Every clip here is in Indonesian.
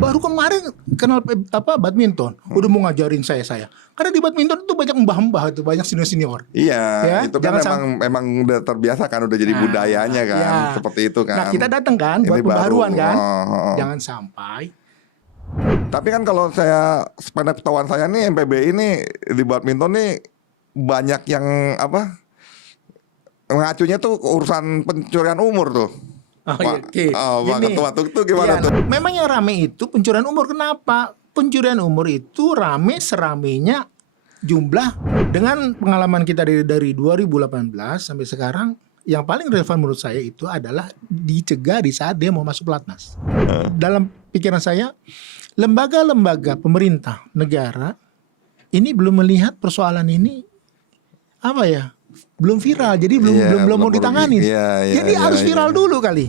Baru kemarin kenal badminton, udah mau ngajarin saya. Karena di badminton itu banyak mbah-mbah itu, banyak senior-senior. Iya, Ya, itu kan emang udah terbiasa kan, udah jadi budayanya kan, ya. seperti itu kan. Nah, kita datang kan buat pembaharuan kan. Jangan sampai. Tapi kan kalau saya sepengetahuan saya nih, MPB ini di badminton nih banyak yang mengacunya tuh urusan pencurian umur tuh. Pak Ketua tuh gimana tuh? Memang yang rame itu pencurian umur. Kenapa? Pencurian umur itu rame seramenya jumlah. Dengan pengalaman kita dari 2018 sampai sekarang, yang paling relevan menurut saya itu adalah dicegah di saat dia mau masuk pelatnas. Dalam pikiran saya, lembaga-lembaga pemerintah negara ini belum melihat persoalan ini belum viral, jadi belum mau ditangani. Jadi harus viral dulu kali.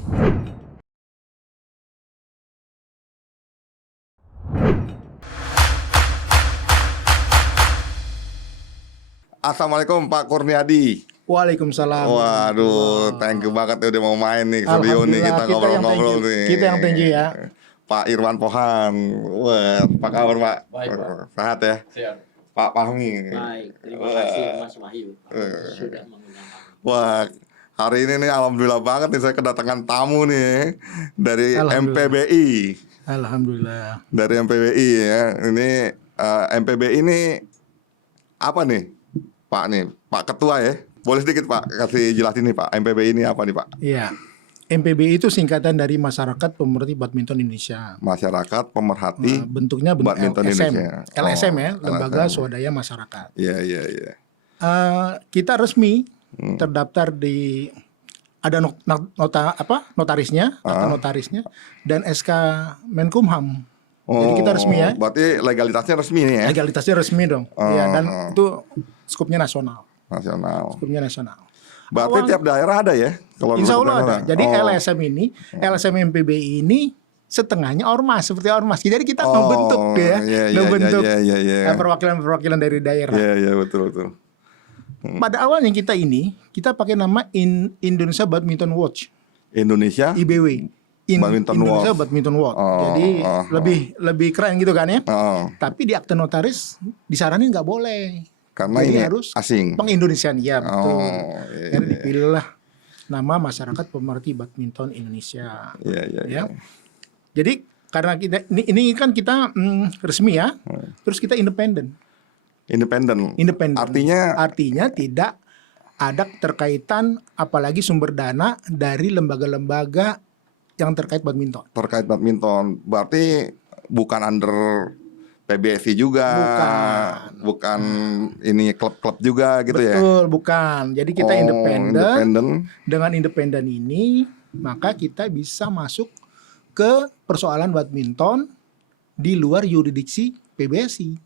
Assalamualaikum Pak Kurniadi. Waalaikumsalam. Waduh, thank you banget udah mau main nih studio nih, kita ngobrol-ngobrol nih. Kita yang thank you ya. Pak Irwan Pohan. Wah, apa kabar Pak? Baik, Pak. Sehat ya? Siap. Pak Fahmi. Baik, terima kasih Mas Wahyu sudah mengundang kami. Wah, hari ini nih alhamdulillah banget nih saya kedatangan tamu nih dari MPBI. Alhamdulillah. Dari MPBI ya. Ini MPBI ini apa nih, Pak nih, Pak Ketua ya? Boleh sedikit Pak kasih jelasin nih Pak, MPBI ini apa nih Pak? Iya. MPBI itu singkatan dari Masyarakat Pemerhati Badminton Indonesia. Masyarakat Pemerhati bentuknya Badminton LSM. Indonesia. LSM ya, Lembaga Swadaya Masyarakat. Iya. Kita resmi terdaftar di ada notarisnya, akta notarisnya, dan SK Menkumham. Jadi kita resmi ya. Berarti legalitasnya resmi nih ya? Legalitasnya resmi dong. Ya, dan itu skupnya nasional. Skupnya nasional. Berarti tiap daerah ada ya? Kalau Insya Allah ada. Jadi LSM ini, LSM MPBI ini setengahnya ormas, seperti ormas. Jadi kita membentuk perwakilan-perwakilan dari daerah. Iya, betul. Pada awalnya kita pakai nama Indonesia Badminton Watch. Indonesia? IBW. Indonesia Badminton Watch. Jadi lebih keren gitu kan ya. Tapi di akte notaris disaranin nggak boleh. Karena jadi ini harus asing. Pengindonesiaan, ya betul. Jadi dipilihlah nama Masyarakat Pemerhati Badminton Indonesia. Iya. Jadi karena kita ini kan kita resmi ya, terus kita independen. Independen. Artinya tidak ada terkaitan apalagi sumber dana dari lembaga-lembaga yang terkait badminton. Berarti bukan under PBSI juga, bukan ini klub-klub juga gitu. Betul, ya? Betul, bukan. Jadi kita independen. Dengan independen ini, maka kita bisa masuk ke persoalan badminton di luar yurisdiksi PBSI.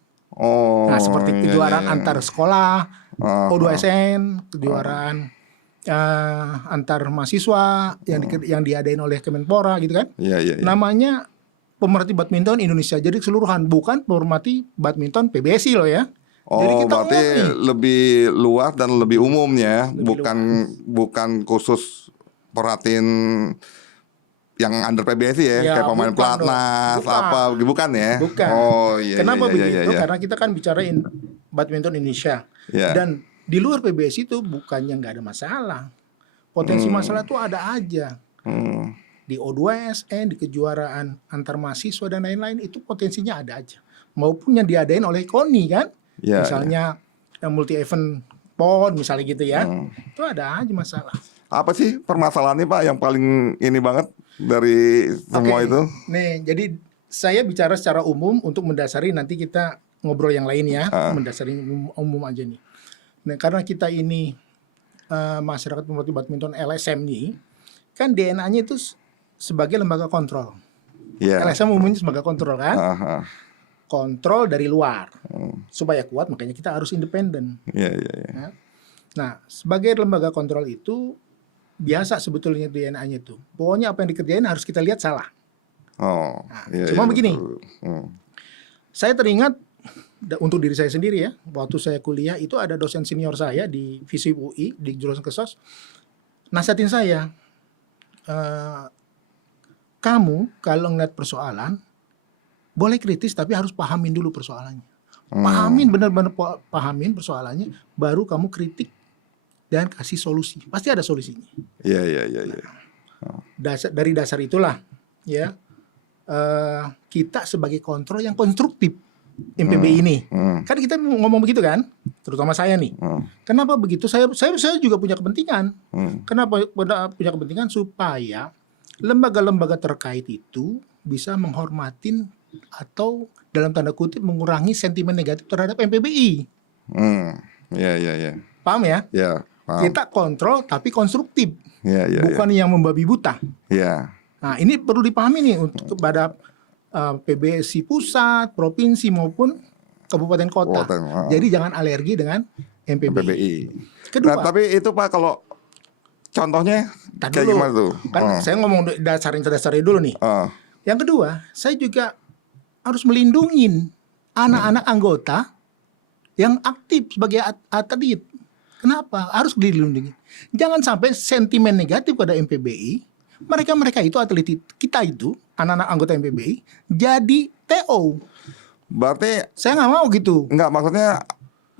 Nah, seperti kejuaraan antar sekolah, O2SN, kejuaraan antar mahasiswa yang diadain oleh Kemenpora gitu kan. Iya. Namanya Pemerhati Badminton Indonesia. Jadi keseluruhan, bukan Pemerhati Badminton PBSI loh ya. Jadi kita berarti lebih luas dan lebih umumnya, bukan khusus perhatiin yang under PBSI ya, kayak pemain pelatnas bukan ya? Bukan. Iya. Kenapa begitu? Karena kita kan bicarain badminton Indonesia. Dan di luar PBSI itu bukannya nggak ada masalah. Potensi masalah itu ada aja. Di O2SN, di kejuaraan antar mahasiswa dan lain-lain, itu potensinya ada aja. Maupun yang diadain oleh KONI kan, misalnya multi event PON misalnya gitu ya, itu ada aja masalah. Apa sih permasalahannya Pak yang paling ini banget dari semua itu? Nih, jadi saya bicara secara umum untuk mendasari, nanti kita ngobrol yang lain ya, mendasari umum aja nih. Nah, karena kita ini Masyarakat Pemerhati Badminton LSM nih, kan DNA-nya itu sebagai lembaga kontrol. LSM umumnya sebagai kontrol kan. Kontrol dari luar. Supaya kuat makanya kita harus independen. Nah, sebagai lembaga kontrol itu biasa sebetulnya DNA-nya itu. Pokoknya apa yang dikerjain harus kita lihat salah. Cuma begini. Saya teringat untuk diri saya sendiri ya, waktu saya kuliah itu ada dosen senior saya di FISIP UI di jurusan Kesos nasihatin saya, kamu kalau ngeliat persoalan boleh kritis tapi harus pahamin dulu persoalannya. Pahamin, benar-benar pahamin persoalannya, baru kamu kritik dan kasih solusi. Pasti ada solusinya. Iya. Dari dasar itulah ya kita sebagai kontrol yang konstruktif MPBI ini. Kan kita ngomong begitu kan, terutama saya nih. Kenapa begitu? Saya juga punya kepentingan. Kenapa punya kepentingan? Supaya lembaga-lembaga terkait itu bisa menghormatin atau dalam tanda kutip mengurangi sentimen negatif terhadap MPBI. Iya. Paham ya? Iya, paham. Kita kontrol tapi konstruktif. Iya. Bukan yang membabi buta. Iya. Nah, ini perlu dipahami nih untuk kepada PBSI pusat, provinsi maupun kabupaten kota. Jadi jangan alergi dengan MPBI. Kedua, Nah, tapi itu Pak, kalau contohnya kayak dulu, gimana tuh? kan saya ngomong dasarnya dulu nih. Yang kedua, saya juga harus melindungi anak-anak anggota yang aktif sebagai atlet. Kenapa? Harus dilindungi. Jangan sampai sentimen negatif pada MPBI, mereka itu atlet kita itu, anak-anak anggota MPBI, jadi TO. Berarti Saya nggak mau gitu. enggak, maksudnya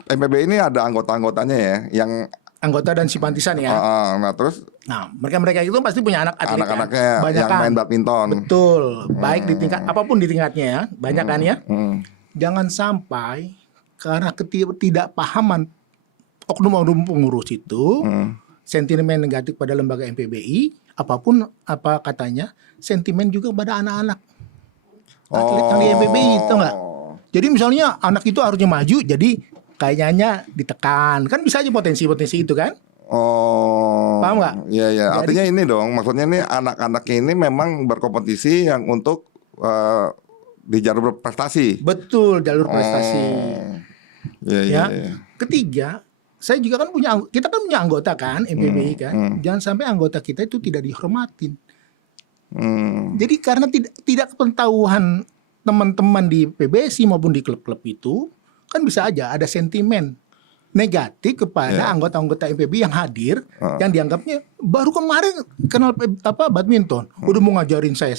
MPBI ini ada anggota-anggotanya ya, yang Anggota dan simpatisan ya. nah terus Nah, mereka itu pasti punya anak atlet. anak-anaknya Banyak yang kan. main badminton. Betul. Baik di tingkat apapun di tingkatnya ya. Banyak kan ya. Jangan sampai karena ketidakpahaman oknum-oknum pengurus itu sentimen negatif pada lembaga MPBI, apapun apa katanya, sentimen juga pada anak-anak atlet yang di MPBI, tahu nggak? Jadi misalnya anak itu harusnya maju, jadi kayaknya ditekan, kan bisa aja potensi itu kan? Paham nggak? Iya. Artinya ini dong, maksudnya ini anak-anak ini memang berkompetisi yang untuk di jalur prestasi. Betul, jalur prestasi. Iya. Ketiga, saya juga kan kita kan punya anggota kan MPBI kan. Jangan sampai anggota kita itu tidak dihormatin. Jadi karena tidak kepengetahuan teman-teman di PBSI maupun di klub-klub itu, kan bisa aja ada sentimen negatif kepada anggota-anggota MPBI yang hadir, yang dianggapnya baru kemarin kenal badminton, udah mau ngajarin saya.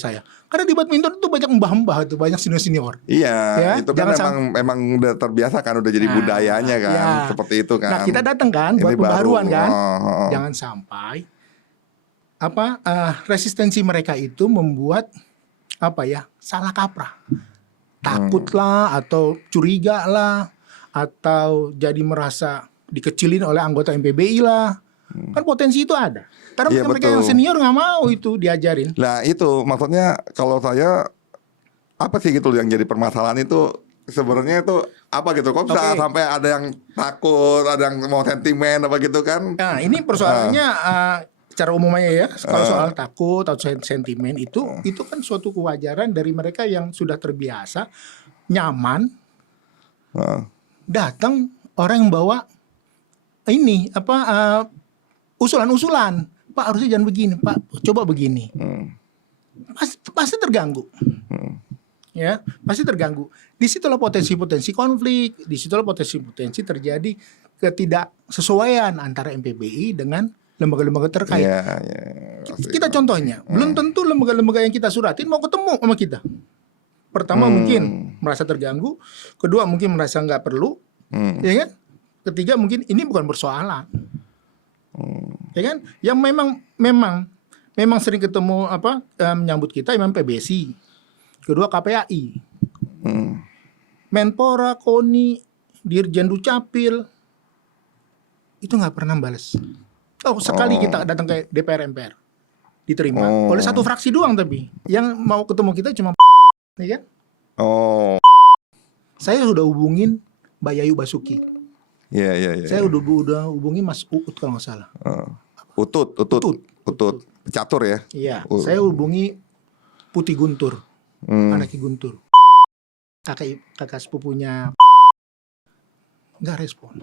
Karena di badminton itu banyak mbah-mbah, itu banyak senior-senior. Iya, ya, itu kan memang udah terbiasa kan, udah jadi budayanya kan, seperti itu kan. Nah, kita datang kan buat Ini pembaruan baru. kan. Jangan sampai resistensi mereka itu membuat salah kaprah. Takutlah atau curiga lah, atau jadi merasa dikecilin oleh anggota MPBI lah. Kan potensi itu ada. Karena mereka yang senior nggak mau itu diajarin. Nah itu maksudnya kalau saya apa sih gitu yang jadi permasalahan itu sebenarnya itu apa gitu? Kok bisa sampai ada yang takut, ada yang mau sentimen apa gitu kan? Nah ini persoalannya secara umumnya ya. Kalau soal takut atau sentimen itu kan suatu kewajaran dari mereka yang sudah terbiasa, nyaman. Datang orang yang bawa ini usulan-usulan, Pak harusnya jangan begini, Pak coba begini, pasti terganggu, ya pasti terganggu. Disitulah potensi-potensi konflik, disitulah potensi-potensi terjadi ketidaksesuaian antara MPBI dengan lembaga-lembaga terkait. Kita contohnya, belum tentu lembaga-lembaga yang kita suratin mau ketemu sama kita. Pertama mungkin merasa terganggu, kedua mungkin merasa nggak perlu, ya kan? Ketiga mungkin ini bukan persoalan, ya kan? Yang memang sering ketemu menyambut kita memang PBSI, kedua KPAI, Menpora, KONI, Dirjen Dukcapil, itu nggak pernah balas. Sekali kita datang ke DPR MPR diterima oleh satu fraksi doang, tapi yang mau ketemu kita cuma ya kan? Saya sudah hubungin Mbak Yayu Basuki. Iya. Saya udah hubungi Mas Uut kalau nggak salah. Utut. Catur ya? Iya. Saya hubungi Putih Guntur, anak Ki Guntur, kakak sepupunya, nggak respon.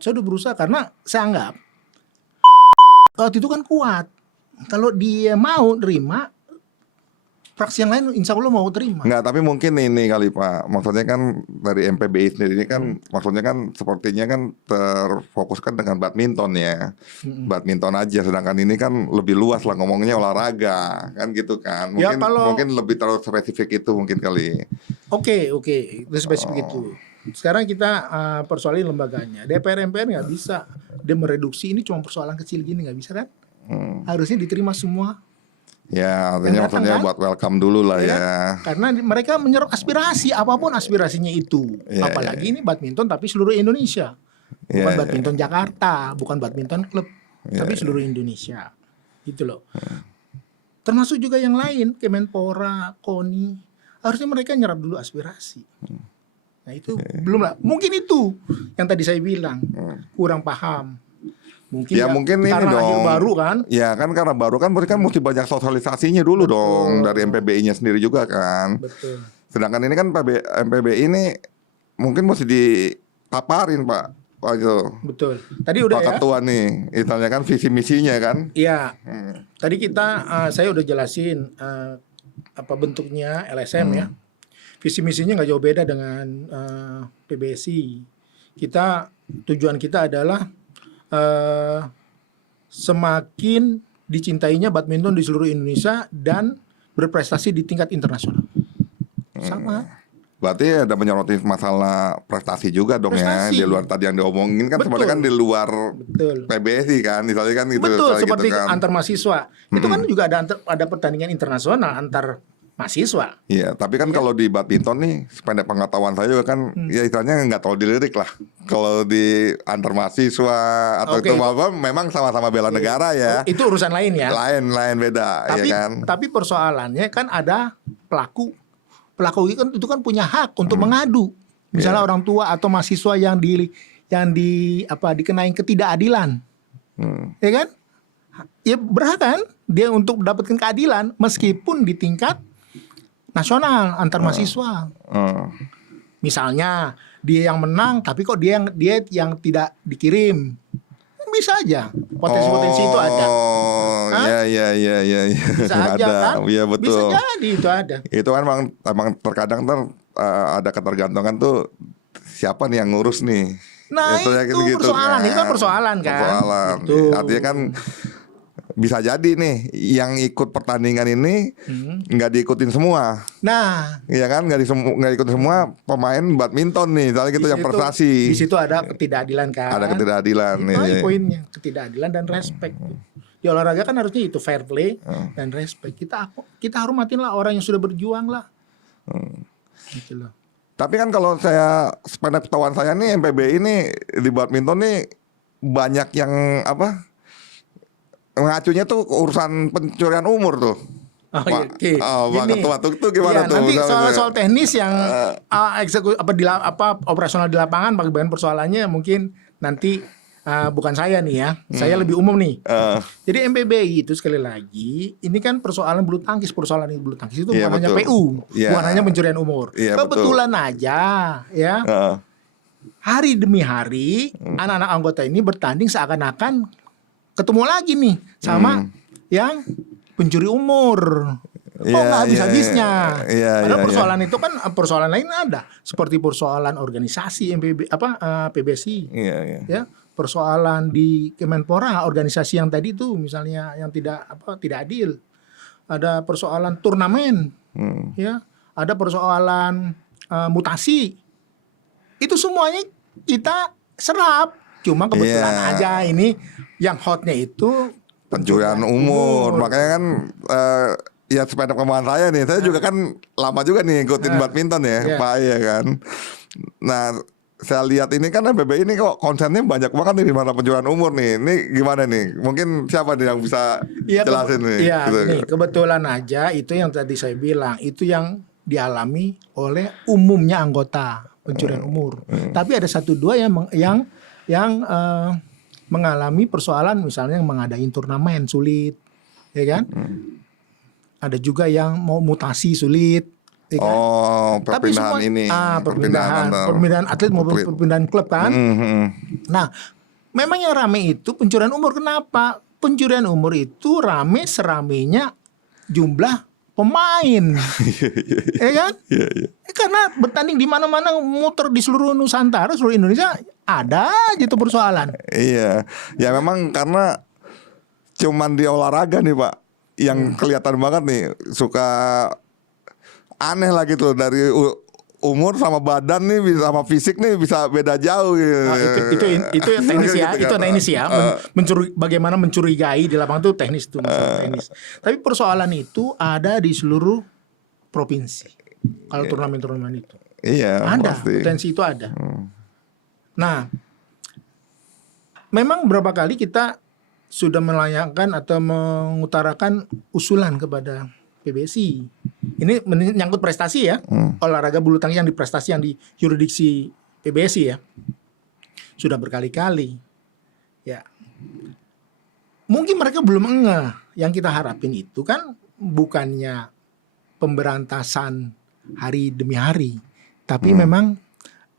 Saya udah berusaha karena saya anggap waktu itu kan kuat. Kalau dia mau nerima, fraksi yang lain insya Allah mau terima. Nggak, tapi mungkin ini kali Pak, maksudnya kan dari MPBI sendiri ini kan maksudnya kan sepertinya kan terfokuskan dengan badminton ya, badminton aja, sedangkan ini kan lebih luas lah ngomongnya olahraga kan gitu kan, Ya, mungkin lebih terlalu spesifik itu mungkin kali. Oke, itu spesifik itu. Sekarang kita persoalin lembaganya. DPR MPR nggak bisa dia mereduksi ini cuma persoalan kecil gini, nggak bisa kan? Harusnya diterima semua. Ya, artinya maksudnya buat welcome dulu lah ya. Karena mereka menyerap aspirasi, apapun aspirasinya itu. Apalagi ini badminton tapi seluruh Indonesia. Bukan badminton Jakarta, bukan badminton klub, tapi seluruh Indonesia. Gitu loh. Termasuk juga yang lain, Kemenpora, KONI. Harusnya mereka nyerap dulu aspirasi. Nah itu belum lah. Mungkin itu yang tadi saya bilang, kurang paham. Mungkin ini karena dong. baru kan? Ya kan karena baru kan berarti kan mesti banyak sosialisasinya dulu dong dari MPBI-nya sendiri juga kan. Betul. Sedangkan ini kan MPBI ini mungkin mesti dipaparin Pak. Itu. Betul. Tadi udah Pak Ketua nih, istilahnya kan visi misinya kan. Iya. Tadi saya udah jelasin apa bentuknya LSM ya. Visi misinya nggak jauh beda dengan PBSI. Tujuan kita adalah semakin dicintainya badminton di seluruh Indonesia dan berprestasi di tingkat internasional. Sama. Berarti ada menyoroti masalah prestasi juga dong ya. Di luar tadi yang diomongin kan sebenarnya kan di luar PBSI kan, misalnya kan gitu. Betul, seperti gitu kan. antar mahasiswa. Itu kan juga ada pertandingan internasional antar mahasiswa. Iya, tapi kan kalau di badminton nih, sependek pengetahuan saya juga kan, ya istilahnya nggak terlalu dilirik lah. Kalau di antar mahasiswa atau itu apa, memang sama-sama bela negara ya. Itu urusan lain ya. Lain beda, ya kan. Tapi persoalannya kan ada pelaku itu kan punya hak untuk mengadu. Misalnya orang tua atau mahasiswa yang dikenai ketidakadilan, ya kan? Ya berhak kan dia untuk mendapatkan keadilan meskipun di tingkat nasional antar mahasiswa. Misalnya dia yang menang tapi kok dia yang tidak dikirim. Bisa aja. Potensi itu ada. Iya. Bisa aja kan? Iya betul. Bisa jadi itu ada. Itu kan emang terkadang ada ketergantungan tuh siapa nih yang ngurus nih. Nah itu persoalan, itu kan persoalan kan. Persoalan. Artinya kan bisa jadi nih yang ikut pertandingan ini nggak diikutin semua. Nah, iya kan nggak ikutin semua pemain badminton nih, misalnya gitu yang prestasi. Di situ ada ketidakadilan kan. Ada ketidakadilan. Itu poinnya, ketidakadilan dan respect. Di olahraga kan harusnya itu fair play dan respect. Kita hormatin lah orang yang sudah berjuang lah. Gitu loh. Tapi kan kalau saya sependek pengetahuan saya nih MPBI ini di badminton nih banyak yang mengacunya tuh urusan pencurian umur tuh. Pak Ketua tuh gimana tuh? Nanti soal teknis yang operasional di lapangan bagian persoalannya mungkin nanti bukan saya nih ya. Saya lebih umum nih. Jadi MPBI itu sekali lagi ini kan persoalan bulu tangkis itu bukan hanya PU, bukan hanya pencurian umur. Kebetulan aja ya. Hari demi hari anak-anak anggota ini bertanding seakan-akan ketemu lagi nih sama yang pencuri umur. Nggak habis-habisnya. Padahal persoalan itu kan persoalan lain ada, seperti persoalan organisasi PBSI. Ya, persoalan di Kemenpora, organisasi yang tadi itu misalnya yang tidak adil. Ada persoalan turnamen. Ya, ada persoalan mutasi. Itu semuanya kita serap. Cuma kebetulan aja ini yang hotnya itu pencurian umur. Makanya kan ya sependek pemahaman saya nih, saya juga kan lama juga nih ngikutin badminton ya, Pak ya kan. Nah, saya lihat ini kan PBI ini kok konsennya banyak banget nih di mana pencurian umur nih. Ini gimana nih? Mungkin siapa nih yang bisa jelasin nih? Iya, gitu. Kebetulan aja itu yang tadi saya bilang, itu yang dialami oleh umumnya anggota pencurian umur. Tapi ada 1-2 yang mengalami persoalan misalnya yang mengadain turnamen sulit, ya kan? Ada juga yang mau mutasi sulit, ya kan? Perpindahan ini. Perpindahan atlet maupun perpindahan klub kan? Nah, memang yang rame itu pencurian umur. Kenapa? Pencurian umur itu rame seramenya jumlah pemain, ya kan? Iya, iya. Karena bertanding di mana-mana, muter di seluruh Nusantara, seluruh Indonesia, ada aja tuh persoalan. Iya, ya memang karena cuman di olahraga nih Pak yang kelihatan banget nih suka aneh lah gitu dari umur sama badan nih bisa sama fisik nih bisa beda jauh gitu. Itu teknis ya, Gitu itu kan, teknis ya. Bagaimana mencurigai di lapangan itu teknis tuh, masalah teknis. Tapi persoalan itu ada di seluruh provinsi. Kalau turnamen-turnamen itu Iya, ada, pasti. potensi itu ada. Nah, memang berapa kali kita sudah melayangkan atau mengutarakan usulan kepada PBSI. Ini menyangkut prestasi ya, olahraga bulu tangkis yang di prestasi yang di yurisdiksi PBSI ya, sudah berkali-kali. Ya, mungkin mereka belum ngeh. Yang kita harapin itu kan bukannya pemberantasan hari demi hari, tapi memang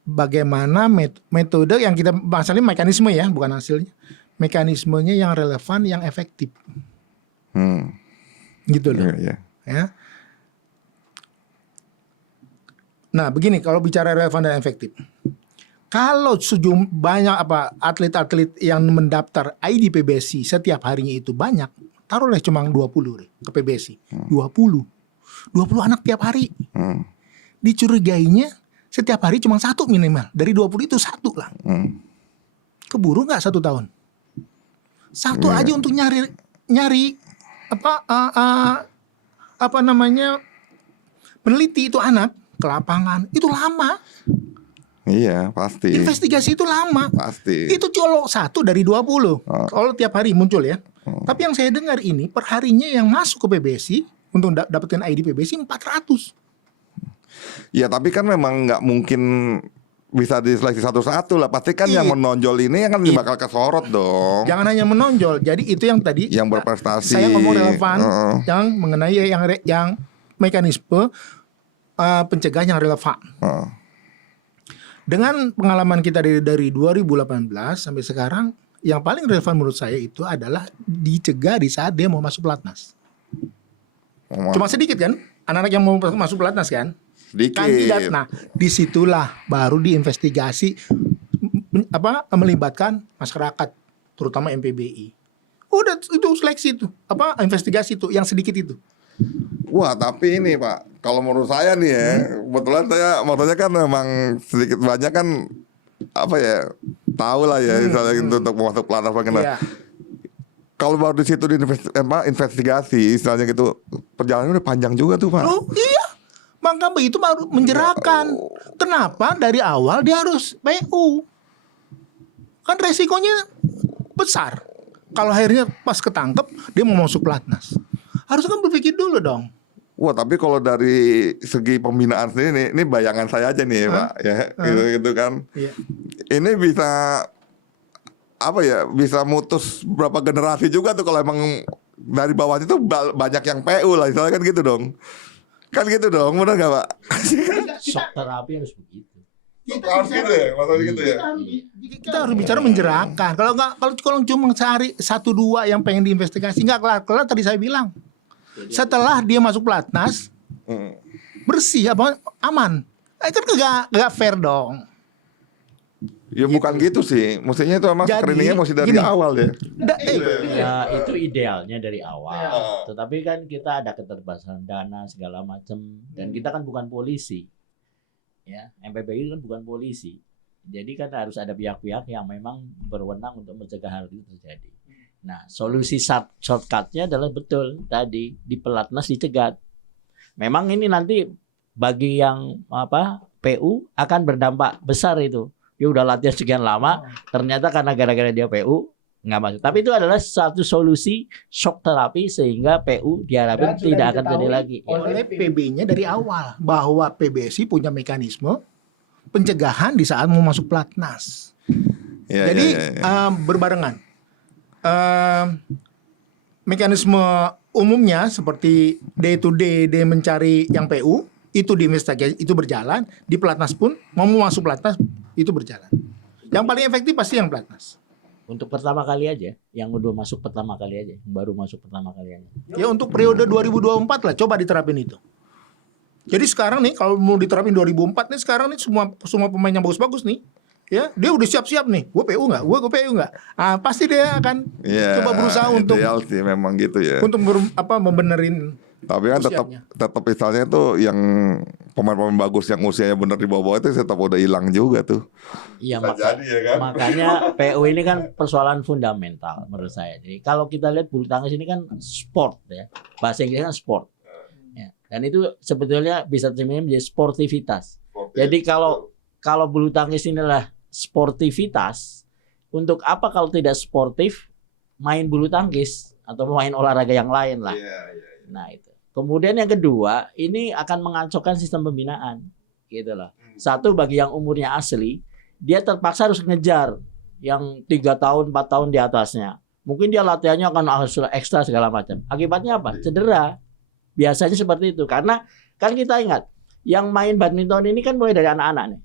bagaimana metode yang kita masalahnya mekanisme ya, bukan hasilnya, mekanismenya yang relevan, yang efektif, gitu loh. Iya. Ya. Nah, begini kalau bicara relevan dan efektif. Kalau banyak atlet-atlet yang mendaftar ID PBSI setiap harinya itu banyak, taruhlah cuma 20 deh ke PBSI. 20 anak tiap hari. Dicurigainya setiap hari cuma 1 minimal. Dari 20 itu 1 lah. Keburu nggak 1 tahun? 1 aja untuk nyari peneliti itu anak ke lapangan itu lama. Iya, pasti. Investigasi itu lama. Pasti. Itu colok 1 dari 20. Kalau tiap hari muncul ya. Tapi yang saya dengar ini perharinya yang masuk ke PBSI untuk dapetin ID PBSI 400. Ya tapi kan memang nggak mungkin bisa diseleksi satu-satu lah. Pasti kan yang menonjol ini kan bakal kesorot dong. Jangan hanya menonjol. Jadi itu yang tadi Yang berprestasi. saya ngomong relevan, yang mengenai yang mekanisme pencegahan yang relevan. Dengan pengalaman kita dari 2018 sampai sekarang, yang paling relevan menurut saya itu adalah dicegah di saat dia mau masuk pelatnas. Cuma sedikit kan, anak-anak yang mau masuk pelatnas kan, Sedikit. kandidat. Nah, disitulah baru diinvestigasi melibatkan masyarakat, terutama MPBI. Udah itu seleksi itu, investigasi itu yang sedikit itu. Wah tapi ini Pak, kalau menurut saya nih ya, kebetulan saya maksudnya kan memang sedikit banyak kan tahu lah ya, misalnya untuk masuk pelatnas bagaimana. Iya. Kalau baru di situ investigasi, istilahnya gitu, perjalanannya udah panjang juga tuh Pak. Oh iya, maka itu baru menjerahkan. Kenapa dari awal dia harus PU? Kan resikonya besar. Kalau akhirnya pas ketangkep dia mau masuk pelatnas, harus kan berpikir dulu dong. Wah tapi kalau dari segi pembinaan sendiri ini bayangan saya aja nih Pak ya, gitu kan. Iya. Ini bisa bisa mutus berapa generasi juga tuh kalau emang dari bawah itu banyak yang PU lah, misalnya kan gitu dong. Kan gitu dong, benar gak Pak? Shock terapi harus begitu. Harus gitu ya, maksudnya gitu ya. Kita harus bicara menjerahkan. Kalau cuma cari 1-2 yang pengen diinvestigasi nggak kelar-kelar, tadi saya bilang. Setelah dia masuk pelatnas, bersih aman. Itu nggak fair dong. Ya bukan gitu sih, mestinya itu emang screeningnya mesti dari awal deh. Ya itu idealnya dari awal. Tetapi kan kita ada keterbatasan dana segala macam, dan kita kan bukan polisi. Ya, MPBI kan bukan polisi. Jadi kan harus ada pihak-pihak yang memang berwenang untuk mencegah hal itu terjadi. Nah, solusi shortcutnya adalah betul tadi di pelatnas dicegat. Memang ini nanti bagi yang PU akan berdampak besar itu. Dia udah latihan sekian lama, ternyata karena gara-gara dia PU nggak masuk. Tapi itu adalah satu solusi shock terapi sehingga PU diharapkan tidak akan terjadi lagi. Oleh PB-nya dari awal bahwa PBSI punya mekanisme pencegahan di saat mau masuk pelatnas. Jadi berbarengan. Mekanisme umumnya seperti day to day dia mencari yang PU itu diinvestigasi, itu berjalan. Di pelatnas pun mau masuk pelatnas itu berjalan. Yang paling efektif pasti yang pelatnas. Untuk pertama kali aja, yang udah masuk pertama kali aja, yang baru masuk pertama kali aja. Ya untuk periode 2024 lah, coba diterapin itu. Jadi sekarang nih kalau mau diterapin 2004 nih, sekarang nih semua pemain yang bagus-bagus nih, ya dia udah siap-siap nih. Gue PU nggak? Gue PU nggak? Ah pasti dia akan coba berusaha untuk ideal sih memang gitu ya. untuk membenerin. Tapi kan tetap misalnya tuh yang pemain-pemain bagus yang usianya bener di bawah itu tetap udah hilang juga tuh. Iya jadi, ya kan? makanya PU ini kan persoalan fundamental menurut saya. Jadi kalau kita lihat bulu tangkis ini kan sport ya, bahasa Inggrisnya kan sport. Ya. Dan itu sebetulnya bisa terjemahin menjadi sportivitas. Jadi kalau bulu tangkis inilah sportivitas, untuk apa kalau tidak sportif main bulu tangkis atau main olahraga yang lain lah. Nah itu. Kemudian yang kedua, ini akan mengacaukan sistem pembinaan, gitu loh. Satu, bagi yang umurnya asli, dia terpaksa harus ngejar yang 3 tahun, 4 tahun di atasnya. Mungkin dia latihannya akan harus ekstra segala macam. Akibatnya apa? Cedera. Biasanya seperti itu. Karena kan kita ingat, yang main badminton ini kan mulai dari anak-anak nih.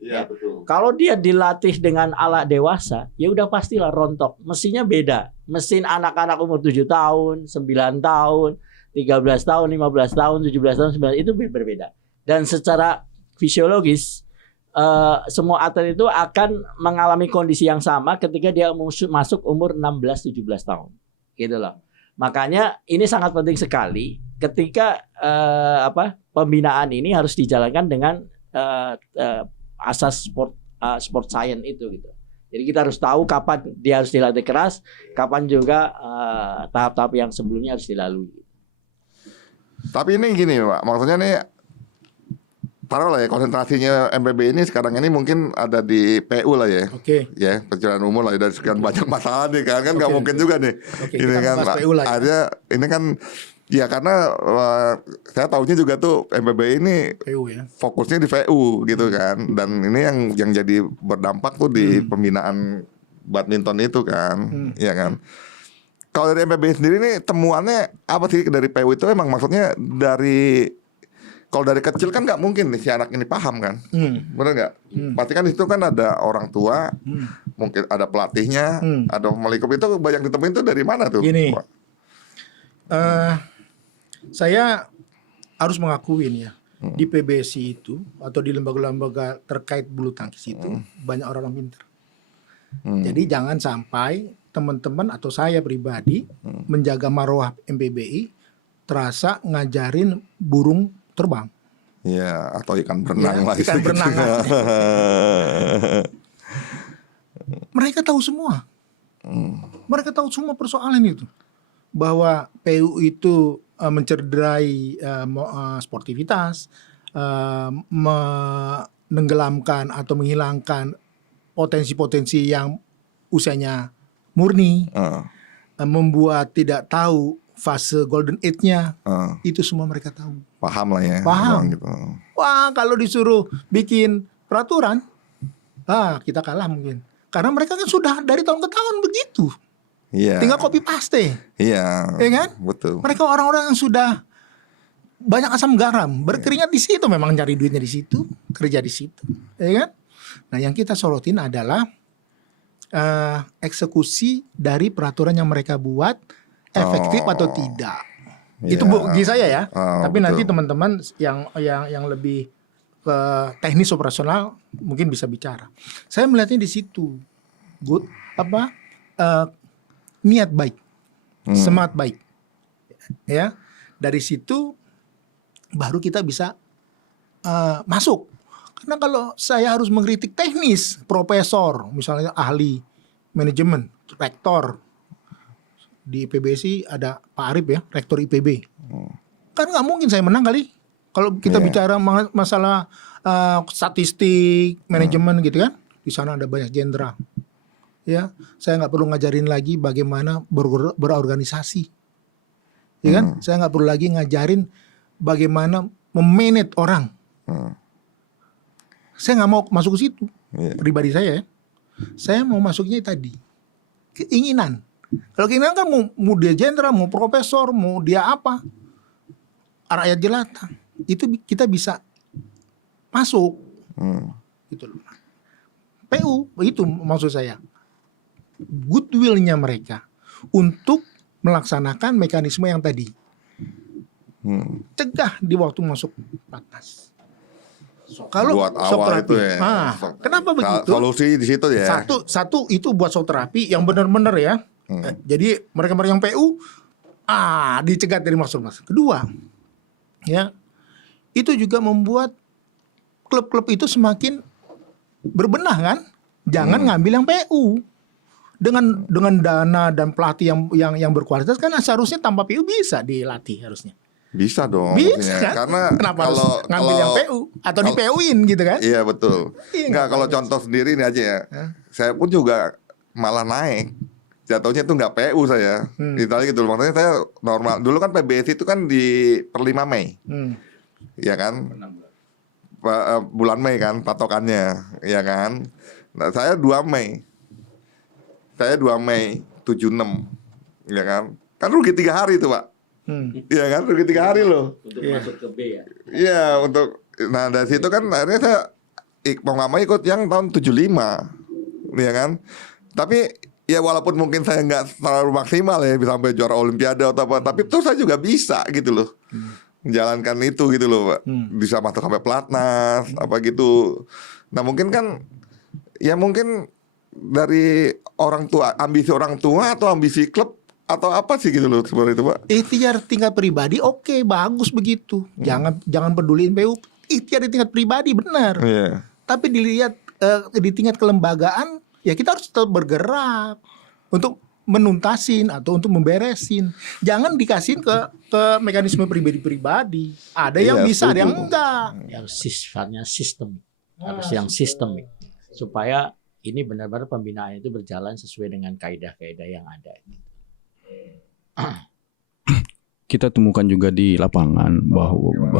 Iya, betul. Kalau dia dilatih dengan alat dewasa, ya udah pastilah rontok. Mesinnya beda. Mesin anak-anak umur 7 tahun, 9 tahun, 13 tahun, 15 tahun, 17 tahun, 19 itu berbeda. Dan secara fisiologis semua atlet itu akan mengalami kondisi yang sama ketika dia masuk umur 16-17 tahun. Gitu loh. Makanya ini sangat penting sekali ketika pembinaan ini harus dijalankan dengan asas sport science itu gitu. Jadi kita harus tahu kapan dia harus dilatih keras, kapan juga tahap-tahap yang sebelumnya harus dilalui. Tapi ini gini Pak, maksudnya nih taruhlah ya konsentrasinya MPB ini sekarang ini mungkin ada di PU lah ya. Oke. Ya, pencerahan umum lah dari sekian banyak masalah nih kan nggak mungkin juga nih. Ini kan ada ini kan ya karena saya tahunya juga tuh MPB ini PU ya. Fokusnya di PU gitu kan. Dan ini yang jadi berdampak tuh di pembinaan badminton itu kan. Iya kan. Kalau dari MPB sendiri nih temuannya apa sih dari PU itu emang maksudnya kalau dari kecil kan nggak mungkin nih si anak ini paham kan, bener nggak? Pasti kan itu kan ada orang tua, mungkin ada pelatihnya, ada pemelikum itu banyak ditemuin tuh dari mana tuh? Gini, saya harus mengakuin ya di PBSI itu atau di lembaga-lembaga terkait bulu tangkis itu banyak orang pintar. Jadi jangan sampai teman-teman atau saya pribadi menjaga marwah MPBI terasa ngajarin burung terbang. Iya, atau ikan berenang lah. Ikan berenang. Mereka tahu semua. Mereka tahu semua persoalan itu. Bahwa PU itu mencederai sportivitas, menenggelamkan atau menghilangkan potensi-potensi yang usianya murni, membuat tidak tahu fase golden age-nya, itu semua mereka tahu. Paham lah ya. Paham. Gitu. Wah, kalau disuruh bikin peraturan, kita kalah mungkin. Karena mereka kan sudah dari tahun ke tahun begitu. Iya. Tinggal copy paste. Iya. Ya kan? Betul. Mereka orang-orang yang sudah banyak asam garam, berkeringat di situ, memang cari duitnya di situ, kerja di situ, ya kan? Nah, yang kita sorotin adalah eksekusi dari peraturan yang mereka buat efektif atau tidak. Itu bagi saya ya. Tapi betul. nanti teman-teman yang lebih ke teknis operasional mungkin bisa bicara. Saya melihatnya di situ. Niat baik. Semangat baik. Ya. Dari situ baru kita bisa masuk. Karena kalau saya harus mengkritik teknis, profesor, misalnya ahli manajemen, rektor, di IPBSI ada Pak Arif ya, rektor IPB. Kan nggak mungkin saya menang kali. Kalau kita bicara masalah statistik, manajemen gitu kan, di sana ada banyak jenderal. Ya, saya nggak perlu ngajarin lagi bagaimana berorganisasi. Ya kan, saya nggak perlu lagi ngajarin bagaimana memanage orang. Saya nggak mau masuk ke situ. Pribadi saya ya. Saya mau masuknya tadi. Keinginan. Kalau keinginan kan mau dia jenderal, mau profesor, mau dia apa. Rakyat jelata. Itu kita bisa masuk. Gitu loh. PU, itu maksud saya. goodwill-nya mereka untuk melaksanakan mekanisme yang tadi. Cegah di waktu masuk platnas. Kalau buat shock awal terapi, itu ya. kenapa begitu? Solusi di situ ya. Satu itu buat shock terapi yang benar-benar ya. Jadi mereka-mereka yang PU dicegat dari masuk. Kedua, ya itu juga membuat klub-klub itu semakin berbenah kan. Jangan ngambil yang PU. Dengan dana dan pelatih yang berkualitas kan seharusnya tanpa PU bisa dilatih harusnya. Bisa dong. Bisa kan? Karena kenapa kalau harus ngambil yang PU atau di PU-in gitu kan? Iya betul. Iya, Enggak, kalau contoh sendiri ini aja ya. Saya pun juga malah naik. Jatuhnya itu nggak PU saya. Italia gitu. Maksudnya saya normal. Dulu kan PBSI itu kan di per 5 Mei. Iya kan? Bulan Mei kan patokannya. Iya kan? Nah, saya 2 Mei. Saya 2 Mei 76. Iya kan? Kan rugi 3 hari itu, Pak. Iya kan, rugi 3 hari loh. Untuk masuk ke B ya. Iya, nah dari situ kan akhirnya saya mau nggak mau ikut yang tahun 75, iya kan. Tapi ya walaupun mungkin saya nggak terlalu maksimal ya, bisa sampai juara Olimpiade atau apa, tapi tuh saya juga bisa gitu loh, menjalankan itu gitu loh, Pak. Bisa masuk sampai pelatnas apa gitu. Nah mungkin kan, ya mungkin dari orang tua, ambisi orang tua atau ambisi klub atau apa sih gitu loh seperti itu, Pak? Ikhtiar tingkat pribadi oke, bagus begitu. Jangan peduliin PU. Ikhtiar di tingkat pribadi benar. Tapi dilihat di tingkat kelembagaan, ya kita harus tetap bergerak untuk menuntasin atau untuk memberesin. Jangan dikasihin ke mekanisme pribadi-pribadi. Ada yang bisa, ada yang enggak. Yang sifatnya sistemik. Harus yang sistemik. Supaya ini benar-benar pembinaan itu berjalan sesuai dengan kaidah-kaidah yang ada. Kita temukan juga di lapangan bahwa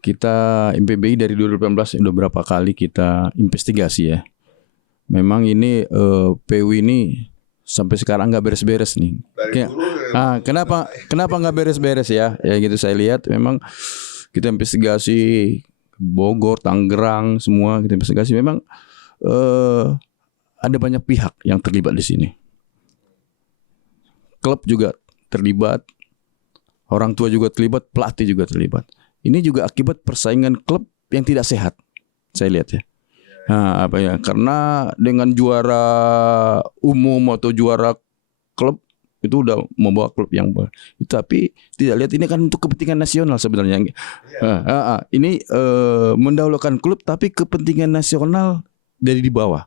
kita MPBI dari 2018 udah berapa kali kita investigasi ya. Memang ini PU ini sampai sekarang nggak beres-beres nih. Kenapa nggak beres-beres ya? Ya gitu saya lihat memang kita investigasi Bogor, Tangerang semua kita investigasi memang ada banyak pihak yang terlibat di sini. Klub juga terlibat, orang tua juga terlibat, pelatih juga terlibat. Ini juga akibat persaingan klub yang tidak sehat, saya lihat ya. Nah, apa ya? Karena dengan juara umum atau juara klub itu udah membawa klub yang tapi tidak lihat ini kan untuk kepentingan nasional sebenarnya. Ini mendahulukan klub tapi kepentingan nasional dari di bawah.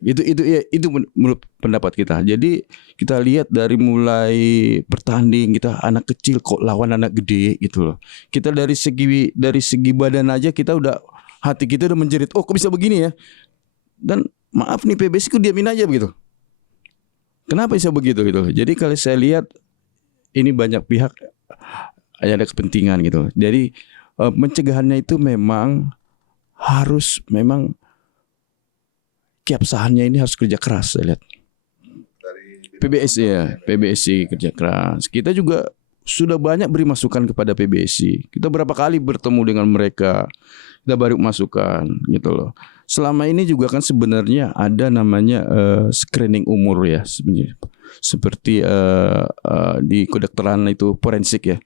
Itu menurut pendapat kita. Jadi kita lihat dari mulai bertanding kita anak kecil kok lawan anak gede gitu loh. Kita dari segi badan aja kita udah hati kita udah menjerit. Oh kok bisa begini ya? Dan maaf nih PBSI kok diamin aja begitu. Kenapa bisa begitu gitu? Jadi kalau saya lihat ini banyak pihak ada kepentingan gitu. Jadi pencegahannya itu memang harus keabsahannya ini harus kerja keras saya lihat. PBSI kerja keras. Kita juga sudah banyak beri masukan kepada PBSI. Kita berapa kali bertemu dengan mereka, kita beri masukan gitu loh. Selama ini juga kan sebenarnya ada namanya screening umur ya sebenarnya. Seperti di kedokteran itu forensik ya.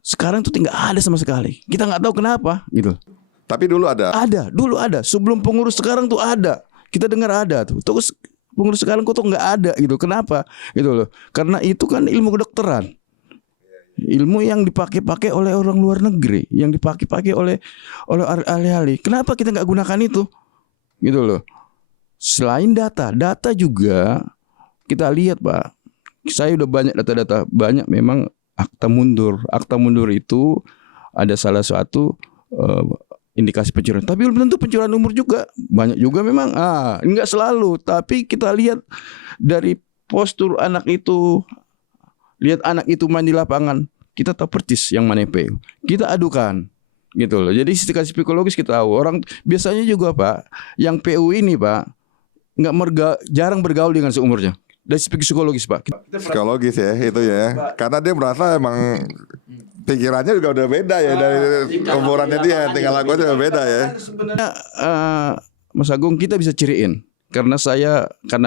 Sekarang tuh nggak ada sama sekali. Kita nggak tahu kenapa gitu. Tapi dulu ada. Dulu ada. Sebelum pengurus sekarang tuh ada. Kita dengar ada tuh. Terus pengurus sekarang kok tuh nggak ada gitu. Kenapa? Gitu loh. Karena itu kan ilmu kedokteran. Ilmu yang dipakai-pakai oleh orang luar negeri, yang dipakai-pakai oleh ahli-ahli. Kenapa kita nggak gunakan itu? Gitu loh. Selain data juga kita lihat, Pak. Saya udah banyak data-data, banyak memang akta mundur. Akta mundur itu ada salah satu indikasi pencurian. Tapi belum tentu pencurian umur juga. Banyak juga memang. Enggak selalu. Tapi kita lihat dari postur anak itu. Lihat anak itu main di lapangan. Kita tahu persis yang mana PU. Kita adukan. Gitu loh. Jadi indikasi psikologis kita tahu. Orang biasanya juga Pak. Yang PU ini Pak. Jarang bergaul dengan seumurnya. Dari segi psikologis Pak. Psikologis ya itu ya. Karena dia merasa emang pikirannya juga udah beda ya dari umurannya dia, tinggal lakunya udah beda ya. Sebenarnya Mas Agung kita bisa ciriin karena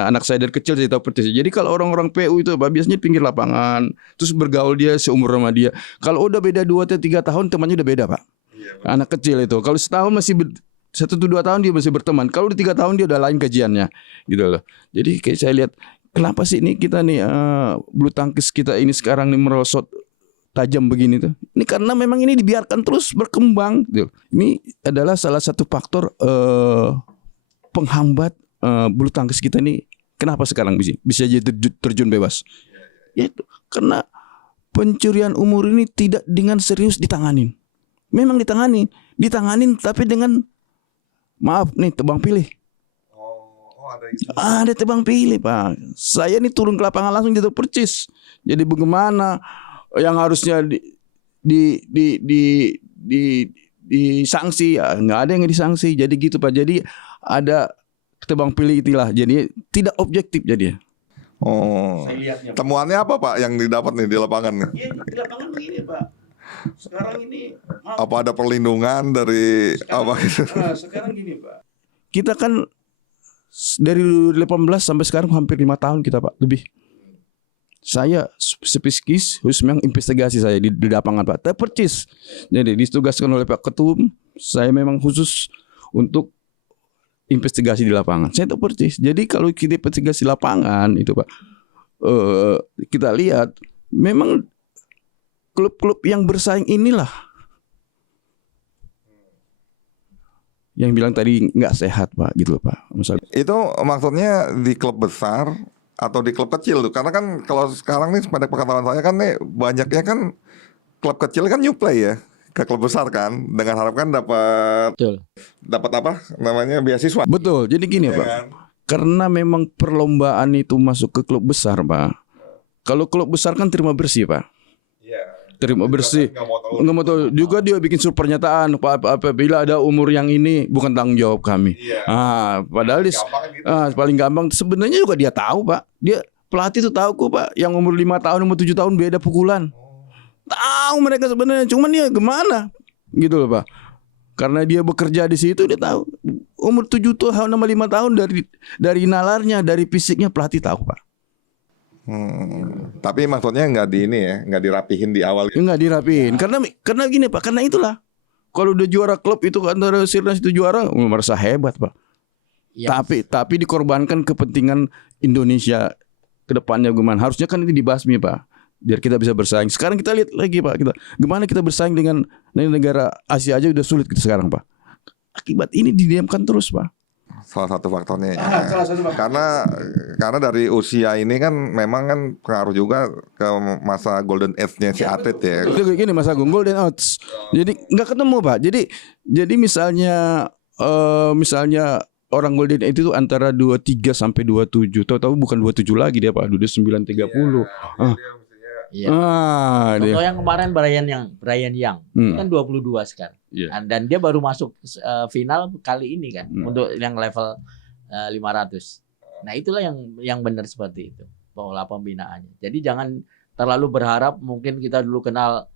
anak saya dari kecil saya tahu persis. Jadi kalau orang-orang PU itu Pak, biasanya pinggir lapangan, terus bergaul dia seumur sama dia. Kalau udah beda 2 atau 3 tahun temannya udah beda Pak. Anak kecil itu. Kalau setahun masih 1 atau 2 tahun dia masih berteman. Kalau udah 3 tahun dia udah lain kajiannya gitu loh. Jadi kayak saya lihat kenapa sih ini kita nih bulu tangkis kita ini sekarang nih merosot tajam begini tuh. Ini karena memang ini dibiarkan terus berkembang gitu. Ini adalah salah satu faktor penghambat bulu tangkis kita ini. Kenapa sekarang bisa jadi terjun bebas? Yaitu karena pencurian umur ini tidak dengan serius ditanganin. Memang ditanganin tapi dengan maaf nih tebang pilih. Ada tebang pilih Pak. Saya nih turun ke lapangan langsung jatuh percis. Jadi bagaimana yang harusnya disanksi, nggak ada yang disanksi. Jadi gitu Pak. Jadi ada tebang pilih itulah. Jadi tidak objektif jadi. Temuannya apa Pak yang didapat nih di lapangan? Di lapangan begini Pak. Sekarang ini apa ada perlindungan dari apa gitu? Sekarang gini Pak. Kita kan dari 18 sampai sekarang hampir 5 tahun kita Pak, lebih. Saya spesifikis khusus memang investigasi saya di lapangan Pak. Terpercis. Jadi ditugaskan oleh Pak Ketum, saya memang khusus untuk investigasi di lapangan. Saya tahu persis. Jadi kalau kita investigasi lapangan itu Pak, kita lihat memang klub-klub yang bersaing inilah yang bilang tadi nggak sehat Pak, gitu loh Pak. Itu maksudnya di klub besar atau di klub kecil tuh? Karena kan kalau sekarang nih pada pengetahuan saya kan nih banyaknya kan klub kecil kan new play ya ke klub besar kan dengan harapan dapat apa namanya beasiswa. Betul. Jadi gini ya Pak, kan? karena memang perlombaan itu masuk ke klub besar Pak. Kalau klub besar kan terima bersih Pak. Iya. Terima bersih. Nggak mau tahu. Juga dia bikin surat pernyataan Pak, apabila ada umur yang ini bukan tanggung jawab kami. Iya. Padahal paling gampang sebenarnya juga dia tahu Pak. Dia pelatih itu tahu kok Pak, yang umur 5 tahun, umur 7 tahun beda pukulan. Tahu mereka sebenarnya, cuman dia gimana gitu loh Pak. Karena dia bekerja di situ dia tahu. Umur 7 tahun sama 5 tahun dari nalarnya, dari fisiknya pelatih tahu Pak. Tapi maksudnya nggak di ini ya, nggak dirapihin di awal. Nggak dirapihin. Karena gini Pak, karena itulah. Kalau udah juara klub itu antara Sirnas itu juara, merasa hebat Pak. Ya. Tapi dikorbankan kepentingan Indonesia ke depannya gimana? Harusnya kan ini dibasmi Pak. Biar kita bisa bersaing. Sekarang kita lihat lagi Pak, gimana kita bersaing dengan negara Asia aja udah sulit kita sekarang Pak. Akibat ini didiamkan terus Pak. Salah satu faktornya ya. Karena dari usia ini kan memang kan pengaruh juga ke masa golden age-nya si atlet ya. Gini Mas Agung, golden age. Jadi nggak ketemu Pak. Jadi misalnya orang golden age itu antara 23 sampai 27. Tahu-tahu bukan 27 lagi dia Pak, udah 930. Iya. Contoh yang kemarin Brian Young kan 22 sekarang. Yeah. Dan dia baru masuk final kali ini kan untuk yang level 500. Nah, itulah yang benar seperti itu pola pembinaannya. Jadi jangan terlalu berharap mungkin kita dulu kenal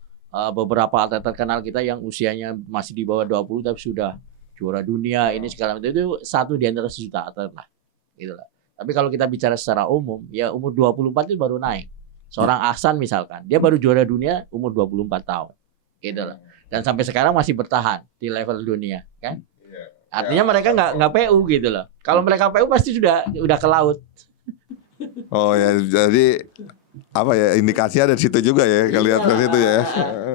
beberapa atlet terkenal kita yang usianya masih di bawah 20 tapi sudah juara dunia ini segala macam, itu satu di antara sejuta atlet lah. Gitulah. Tapi kalau kita bicara secara umum ya umur 24 itu baru naik. Seorang Ahsan misalkan, dia baru juara dunia umur 24 tahun. Gitu loh. Dan sampai sekarang masih bertahan di level dunia, kan? Artinya mereka nggak PU gitu loh. Kalau mereka PU pasti udah ke laut. Oh ya, jadi apa ya indikasinya dari situ juga ya, kalau lihat dari situ ya.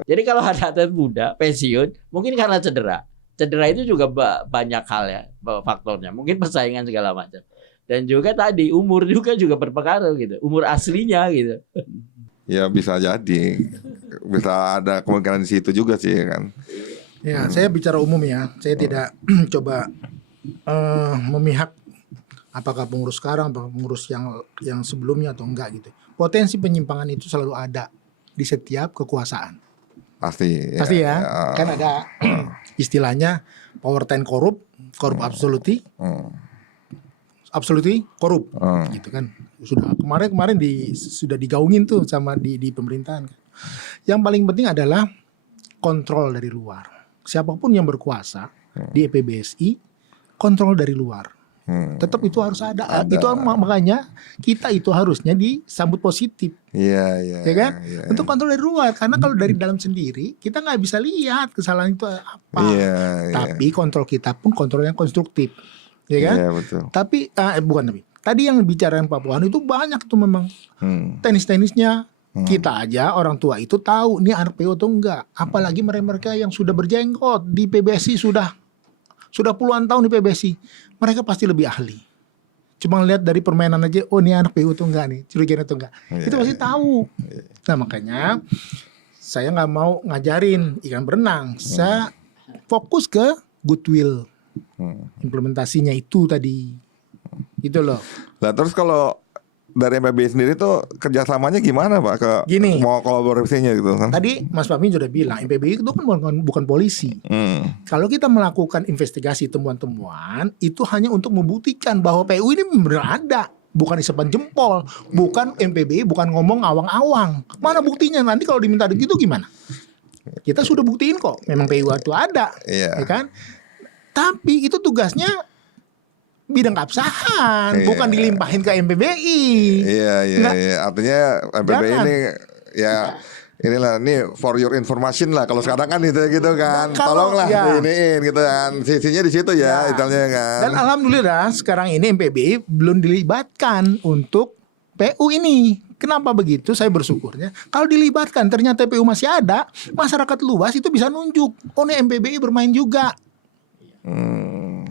Jadi kalau ada atlet muda pensiun, mungkin karena cedera. Cedera itu juga banyak hal ya faktornya. Mungkin persaingan segala macam. Dan juga tadi umur juga berpengaruh gitu. Umur aslinya gitu. Ya bisa jadi. Bisa ada kemungkinan di situ juga sih kan. Ya, saya bicara umum ya. Saya tidak coba memihak apakah pengurus sekarang, apakah pengurus yang sebelumnya atau enggak gitu. Potensi penyimpangan itu selalu ada di setiap kekuasaan. Pasti ya. Kan ada istilahnya power ten korup absoluti. Absolutely korup, gitu kan. Sudah kemarin sudah digaungin tuh sama di pemerintahan. Yang paling penting adalah kontrol dari luar. Siapapun yang berkuasa di PBSI, kontrol dari luar. Tetap itu harus ada. Itu makanya kita itu harusnya disambut positif. Iya. Ya kan? Untuk kontrol dari luar, karena kalau dari dalam sendiri kita nggak bisa lihat kesalahan itu apa. Tapi kontrol kita pun kontrol yang konstruktif, ya kan? Iya, betul. Tapi tadi yang bicara Pak Puan itu banyak tuh memang tenis-tenisnya. Kita aja orang tua itu tahu nih anak PO atau enggak. Apalagi mereka yang sudah berjenggot di PBSI sudah puluhan tahun di PBSI, mereka pasti lebih ahli. Cuma lihat dari permainan aja, oh ini anak PU tuh enggak nih, curiga atau enggak. Itu pasti tahu. Nah makanya saya nggak mau ngajarin ikan berenang. Saya fokus ke goodwill. Implementasinya itu tadi. Gitu loh. Nah terus kalau dari MPBI sendiri tuh kerjasamanya gimana Pak? Gini. Mau kolaborasinya gitu kan? Tadi Mas Fahmi sudah bilang, MPBI itu kan bukan polisi. Kalau kita melakukan investigasi temuan-temuan, itu hanya untuk membuktikan bahwa PU ini benar ada. Bukan isapan jempol, bukan MPBI, bukan ngomong awang-awang. Mana buktinya? Nanti kalau diminta begitu gimana? Kita sudah buktiin kok, memang PU itu ada, ya kan? Tapi itu tugasnya bidang keabsahan, bukan dilimpahin ke MPBI. Iya. Artinya MPBI ini ya inilah nih for your information lah. Kalau sekarang kan gitu kan. Tolonglah iniin gitu kan. Sisinya di situ ya, istilahnya kan. Dan alhamdulillah sekarang ini MPBI belum dilibatkan untuk PU ini. Kenapa begitu? Saya bersyukurnya. Kalau dilibatkan ternyata PU masih ada, masyarakat luas itu bisa nunjuk. Oh nih MPBI bermain juga.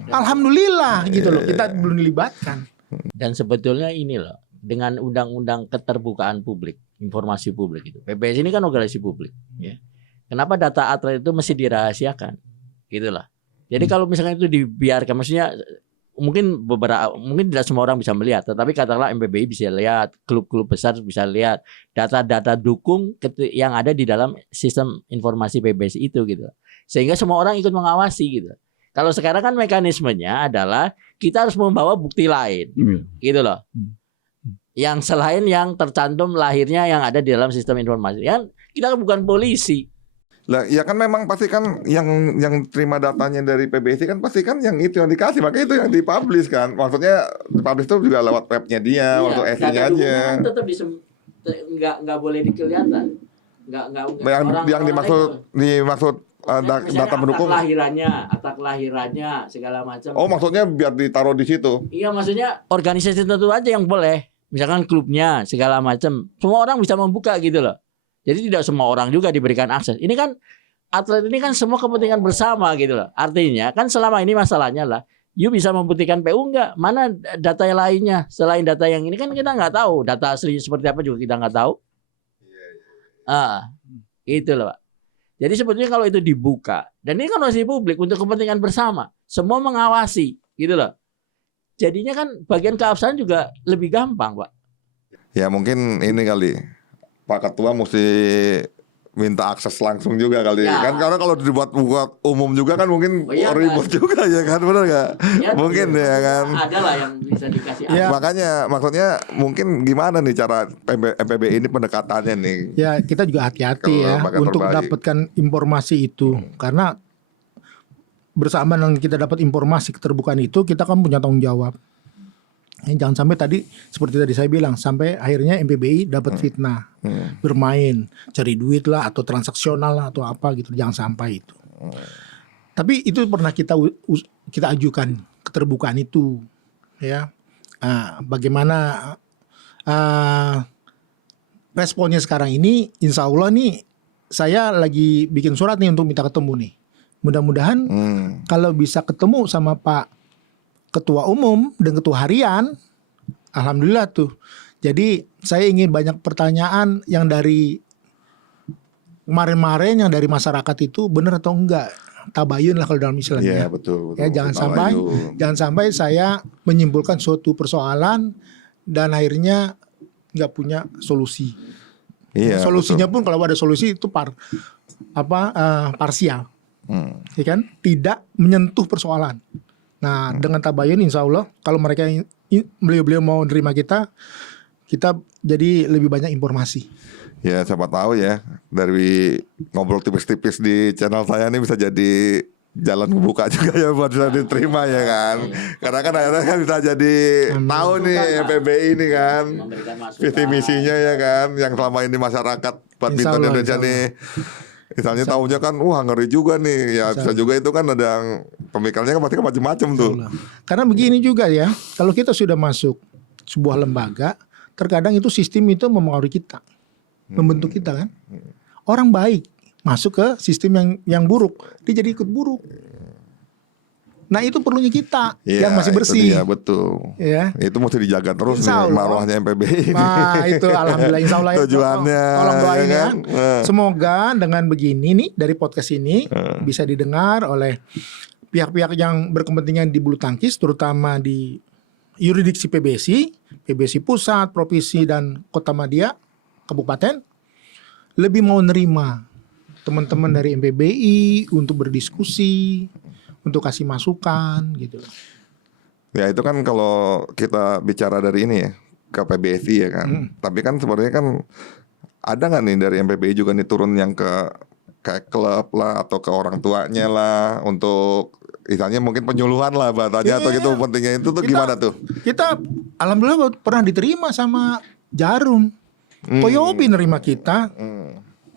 Alhamdulillah gitu loh, kita belum dilibatkan. Dan sebetulnya ini loh, dengan undang-undang keterbukaan publik, informasi publik itu. PBS ini kan organisasi publik, ya. Kenapa data atlet itu mesti dirahasiakan? Gitulah. Jadi kalau misalnya itu dibiarkan, maksudnya mungkin tidak semua orang bisa melihat, tetapi katakanlah MPBI bisa lihat, klub-klub besar bisa lihat data-data dukung yang ada di dalam sistem informasi PBS itu gitu. Sehingga semua orang ikut mengawasi gitu. Kalau sekarang kan mekanismenya adalah kita harus membawa bukti lain, gitu loh. Yang selain yang tercantum lahirnya yang ada di dalam sistem informasi. Kan kita kan bukan polisi. Lah, ya kan memang pasti kan yang terima datanya dari PBSI kan pasti kan yang itu yang dikasih, makanya itu yang dipublish kan. Maksudnya dipublish itu juga lewat webnya dia, waktu SI-nya aja. Tetap nggak boleh dikelihatan. Yang dimaksud data pendukung, akta kelahirannya segala macam. Oh, maksudnya biar ditaruh di situ. Iya, maksudnya organisasi tertentu aja yang boleh. Misalkan klubnya segala macam. Semua orang bisa membuka gitu loh. Jadi tidak semua orang juga diberikan akses. Ini kan atlet ini kan semua kepentingan bersama gitu loh. Artinya kan selama ini masalahnya lah, you bisa membuktikan PU enggak? Mana data yang lainnya selain data yang ini kan kita nggak tahu. Data aslinya seperti apa juga kita nggak tahu. Itu loh Pak. Jadi sebetulnya kalau itu dibuka, dan ini kan organisasi publik untuk kepentingan bersama, semua mengawasi, gitu loh. Jadinya kan bagian keabsahan juga lebih gampang, Pak. Ya mungkin ini kali, Pak Ketua mesti minta akses langsung juga kali, kan karena kalau dibuat umum juga kan mungkin ribet juga ya kan, benar nggak? Ya, mungkin ya kan. Ada lah yang bisa dikasih akses. Makanya maksudnya mungkin gimana nih cara MPBI ini pendekatannya nih? Ya kita juga hati-hati ya untuk mendapatkan informasi itu, karena bersamaan dengan kita dapat informasi keterbukaan itu, kita kan punya tanggung jawab. Jangan sampai tadi seperti tadi saya bilang, sampai akhirnya MPBI dapat fitnah, bermain, cari duit lah atau transaksional lah atau apa gitu, jangan sampai itu. Tapi itu pernah kita ajukan keterbukaan itu, ya. Bagaimana responnya sekarang ini? Insya Allah nih saya lagi bikin surat nih untuk minta ketemu nih. Mudah-mudahan kalau bisa ketemu sama Pak Ketua Umum dan Ketua Harian, alhamdulillah tuh. Jadi saya ingin banyak pertanyaan yang dari kemarin-kemarin yang dari masyarakat itu benar atau enggak, tabayun lah kalau dalam istilahnya. Iya betul. Ya jangan sampai saya menyimpulkan suatu persoalan dan akhirnya nggak punya solusi. Iya, solusinya pun kalau ada solusi itu parsial, ya kan? Tidak menyentuh persoalan. Nah, dengan tabayun insya Allah kalau mereka beliau mau nerima kita jadi lebih banyak informasi. Ya siapa tahu ya dari ngobrol tipis-tipis di channel saya ini bisa jadi jalan buka juga ya buat bisa diterima ya kan. Karena kan akhirnya kan bisa jadi tahu nih MPBI ini kan memberikan masukan. visi misinya ya kan, yang selama ini masyarakat badminton Insya Allah, Indonesia insya Allah. nih. Misalnya tahunya kan, wah ngeri juga nih. Ya bisa juga itu kan ada yang pemikirannya kan pasti kan macam-macam tuh. Karena begini juga ya, kalau kita sudah masuk sebuah lembaga, terkadang itu sistem itu mempengaruhi kita, membentuk kita kan. Orang baik masuk ke sistem yang buruk, dia jadi ikut buruk. Nah itu perlunya kita yang masih bersih. Iya betul. Ya. Itu mesti dijaga terus Insya nih Allah. marwahnya MPBI. Nah itu alhamdulillah insya Allah ya. Tujuannya, Tolong doain ya ya. kan? Semoga dengan begini nih dari podcast ini bisa didengar oleh pihak-pihak yang berkepentingan di bulu tangkis, terutama di yurisdiksi PBSI pusat, provinsi dan kota Madia, kabupaten, lebih mau nerima teman-teman dari MPBI untuk berdiskusi, untuk kasih masukan gitu. Ya itu kan kalau kita bicara dari ini ya ke PBSI ya kan. Tapi kan sebenarnya kan ada nggak nih dari MPBI juga nih turun yang ke kayak klub lah atau ke orang tuanya lah untuk misalnya mungkin penyuluhan lah bahasanya atau gitu pentingnya itu tuh gimana tuh? Kita alhamdulillah pernah diterima sama Jarum. Koyopi nerima kita.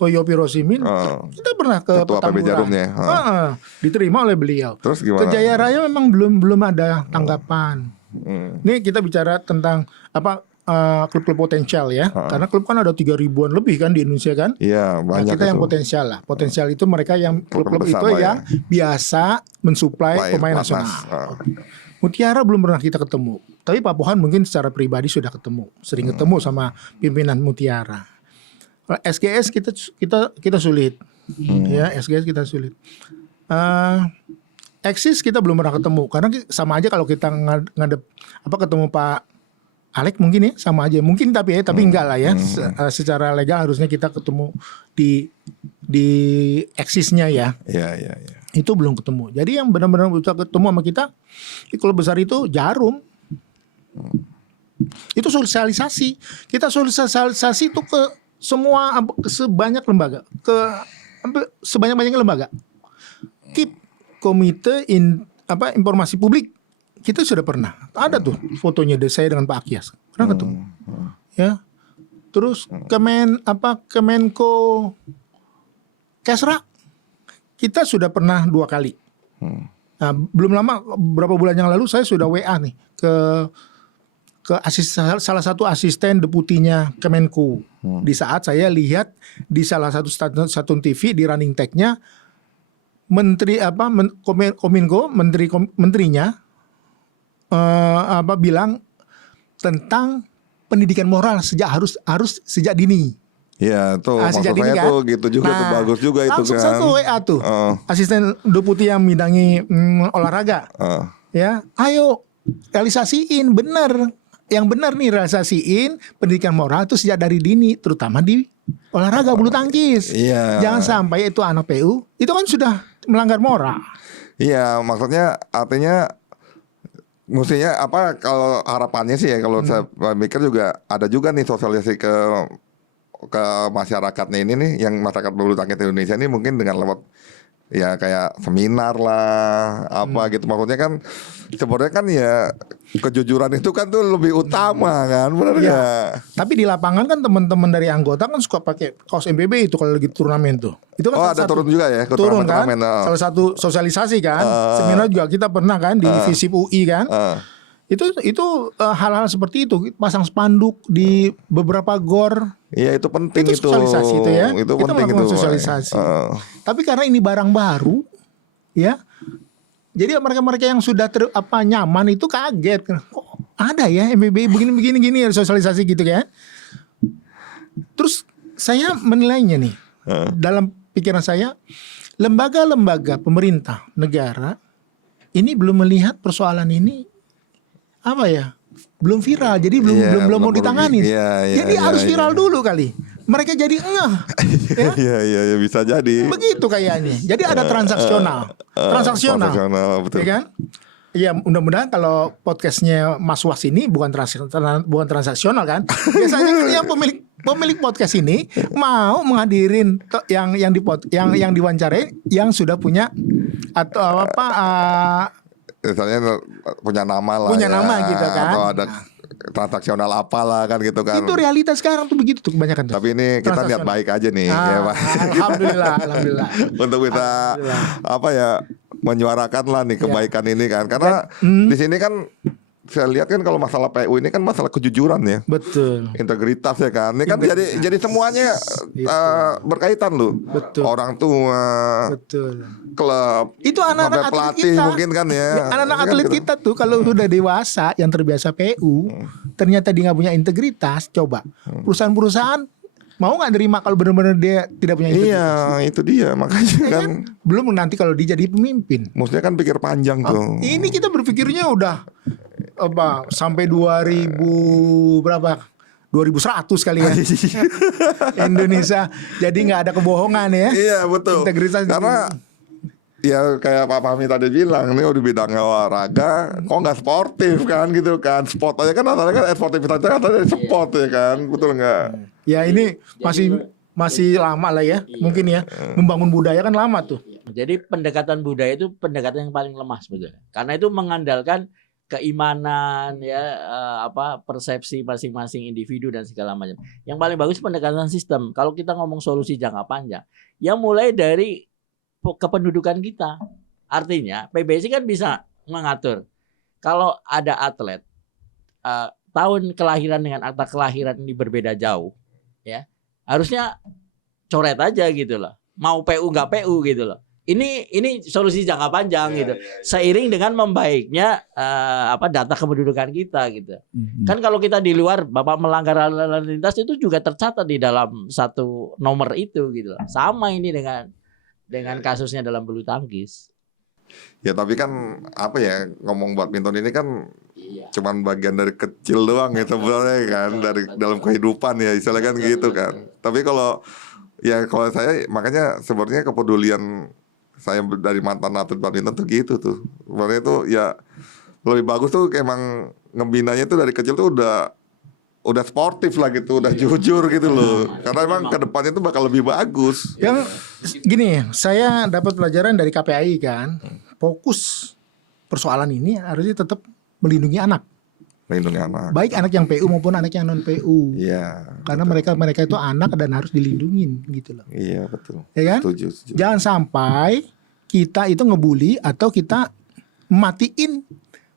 Koyopi Rosimin. Kita pernah ke Ketua PB Jarumnya. Diterima oleh beliau. Terus gimana? Ke Jaya Raya memang belum ada tanggapan. Ini kita bicara tentang apa klub-klub potensial ya. Karena klub kan ada 3.000-an lebih kan di Indonesia kan. Iya Nah, banyak kita yang itu. potensial lah. Potensial itu mereka yang klub-klub besar itu lah ya. yang biasa mensuplai pemain Pelatnas. nasional. Mutiara belum pernah kita ketemu. Tapi Pak Pohan mungkin secara pribadi sudah ketemu. Sering ketemu sama pimpinan Mutiara. SGS kita sulit. Ya, SGS kita sulit. Eksis kita belum pernah ketemu karena sama aja kalau kita ngadep ketemu Pak Alek mungkin ya sama aja. Mungkin tapi enggak lah ya. Secara legal harusnya kita ketemu di eksisnya ya. Iya. Itu belum ketemu. Jadi yang benar-benar bisa ketemu sama kita di klub besar itu Jarum. Itu sosialisasi. Kita sosialisasi itu ke semua sebanyak lembaga, sebanyak-banyaknya lembaga. KIP, Komite Informasi Publik. Kita sudah pernah. Ada tuh fotonya saya dengan Pak Akyas. Pernah ketemu. Ya. Terus Kemenko Kesra kita sudah pernah 2 kali. Nah, belum lama beberapa bulan yang lalu saya sudah WA nih ke salah satu asisten deputinya Kemenko. Di saat saya lihat di salah satu stasiun TV di running tag-nya menteri Kominfo menterinya bilang tentang pendidikan moral harus sejak dini. Iya tuh maksud Sejak saya dini kan? tuh gitu juga tuh bagus juga itu langsung kan. satu WA tuh asisten deputi yang bidangi olahraga. Ya, ayo realisasiin bener. Yang benar nih realisasiin pendidikan moral itu sejak dari dini, terutama di olahraga bulu tangkis. Iya. Jangan sampai itu anak PU itu kan sudah melanggar moral. Iya, maksudnya artinya mestinya kalau harapannya sih ya kalau saya mikir juga ada juga nih sosialisasi ke masyarakatnya ini nih yang masyarakat bulu tangkis Indonesia ini mungkin dengan lewat ya kayak seminar lah gitu maksudnya kan sebenarnya kan ya kejujuran itu kan tuh lebih utama kan benar ya. Tapi di lapangan kan teman-teman dari anggota kan suka pakai kaos MPB itu kalau lagi turnamen tuh. Itu kan ada turun juga ya ke turun kan. turnamen. Salah satu sosialisasi kan. Seminar juga kita pernah kan di Visip UI kan. Itu hal-hal seperti itu, pasang spanduk di beberapa gor. Iya itu penting itu sosialisasi itu ya. Itu kita penting melakukan itu. sosialisasi. Tapi karena ini barang baru, ya. Jadi mereka yang sudah nyaman itu kaget. Kok ada ya MPBI begini sosialisasi gitu kan. Terus saya menilainya nih. Dalam pikiran saya, lembaga-lembaga pemerintah negara ini belum melihat persoalan ini belum viral, jadi belum mau ditangani. Jadi harus viral dulu kali. Mereka jadi Iya bisa jadi. Begitu kayaknya. Jadi ada transaksional, betul. ya kan? Ya mudah-mudahan kalau podcastnya Mas Was ini bukan transaksional kan? Biasanya yang pemilik podcast ini mau menghadirin yang diwawancarai yang sudah punya atau apa Misalnya punya nama lah. punya ya, nama gitu kan. Atau ada transaksional apalah kan gitu kan. Itu realitas sekarang tuh begitu tuh kebanyakan tuh. Tapi ini kita niat Transaksional. baik aja nih, ya Pak. Alhamdulillah, alhamdulillah. Untuk bisa apa ya menyuarakan lah nih kebaikan ini kan. Karena Dan, di sini kan saya lihat kan kalau masalah PU ini kan masalah kejujuran ya. Betul. Integritas ya kan. Ini kan jadi semuanya berkaitan loh. Betul. Orang tua, Betul. klub, Itu anak-anak sampai atlet pelatih kita. mungkin kan ya. Anak-anak Kan atlet gitu. kita tuh kalau sudah dewasa yang terbiasa PU, ternyata dia nggak punya integritas, coba perusahaan-perusahaan mau nggak nerima kalau benar-benar dia tidak punya integritas? Iya, itu dia makanya kan. Belum nanti kalau dia jadi pemimpin. Maksudnya kan pikir panjang tuh. Ini kita berpikirnya udah apa sampai 2000 berapa? 2100 kali ya. Indonesia jadi nggak ada kebohongan ya. Iya betul. Integritas Karena ya kayak Pak Fahmi tadi bilang nih di bidang olahraga kok nggak sportif kan gitu kan. Sport aja kan katanya kan sportivitas katanya sport ya kan. Betul nggak? ya ini masih lama lah ya. Mungkin ya membangun budaya kan lama tuh. Jadi pendekatan budaya itu pendekatan yang paling lemah sebetulnya. Karena itu mengandalkan keimanan ya persepsi masing-masing individu dan segala macam. Yang paling bagus pendekatan sistem. Kalau kita ngomong solusi jangka panjang, yang mulai dari kependudukan kita. Artinya PBSI kan bisa mengatur kalau ada atlet tahun kelahiran dengan akta kelahiran ini berbeda jauh, ya harusnya coret aja gitu loh. Mau PU nggak PU gitu loh. Ini solusi jangka panjang gitu. Seiring dengan membaiknya data kependudukan kita gitu. Kan kalau kita di luar Bapak melanggar lalu lintas itu juga tercatat di dalam satu nomor itu gitu loh. Sama ini dengan kasusnya dalam bulu tangkis. Ya tapi kan apa ya ngomong badminton ini kan cuman bagian dari kecil doang ya sebenarnya kan dari dalam kehidupan ya istilahnya kan gitu kan. Tapi kalau saya makanya sebenarnya kepedulian saya dari mantan atlet badminton tuh gitu tuh. Sebenarnya tuh ya lebih bagus tuh emang ngebinanya tuh dari kecil tuh udah sportif lah gitu, udah jujur gitu loh. Karena emang ke depannya tuh bakal lebih bagus. Yang gini, saya dapat pelajaran dari KPAI kan, fokus persoalan ini harusnya tetap melindungi anak. Melindungi anak. Baik anak yang PU maupun anak yang non PU. Iya. Karena mereka itu anak dan harus dilindungin gitu loh. Iya betul. Ya kan? Setuju. Jangan sampai kita itu ngebully atau kita matiin